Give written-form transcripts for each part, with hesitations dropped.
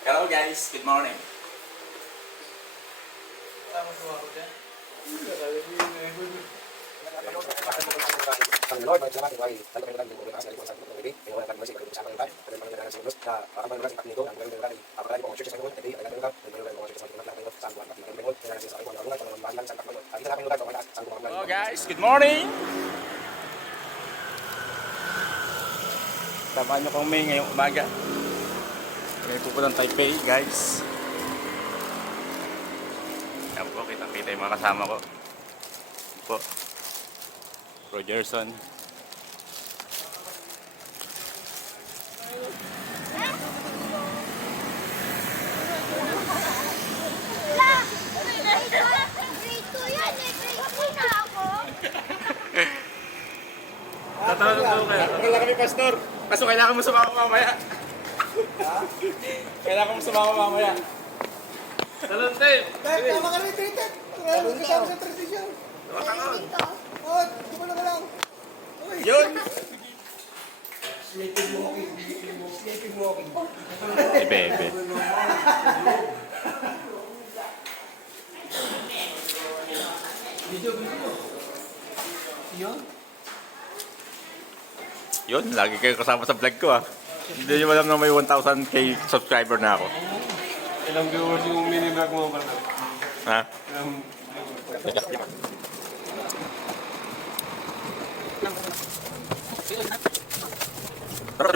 Hello guys, good morning. Ang Lord, maraming salamat. Ay, tanto kayo lang yung mga kasal ko sa mga baby. Ay, wala kang mercy, pag-usapan ng tayo. At ang mga naging sinus, na ang mga naging paknigo, ang mga naging apakali po, churches ng Lord, ay, ang mga naging churches ng Lord, sa ang buwan, at ang mga naging sa akin, ang mga bahagian sa kapatid. At isa sa aking lugar, ang mga sa ang Hello guys, good morning. Tamaan nyo kami ngayong umaga. Kami pupuntang Taipei guys. Yan po, kitang-kita yung mga kasama ko. Yan po. Rogerson. Tatanong ko kayo. Wala kami pastor. Kaso kailangan mo sumama mamaya. Kailangan mo sumama mamaya. Talon tayo. Dahil tama ka rin, Twitter. Kasama sa tradisyon. Oh, di mo na lang. Yun. Sleeping walking. Sleeping walking. Si Bebe. Video. Yun? Yun, lagi kayo kasama sa vlog ko ah. Hindi nyo alam na may 1,000k subscriber na ako. Ilang viewers yung mini-vlog mo ba? Ha? Ilang... Hello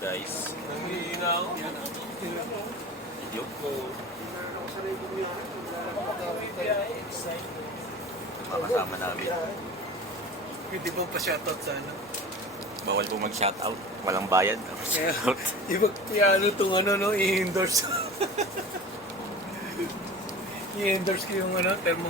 guys. Nangiinaw. Video. Makasama namin. Hindi mo pa shoutout sana. Bawal po mag-shoutout. Walang bayad. Shoutout. Ano itong ano, no? I-endorse. I-endorse ko yung ano, thermo.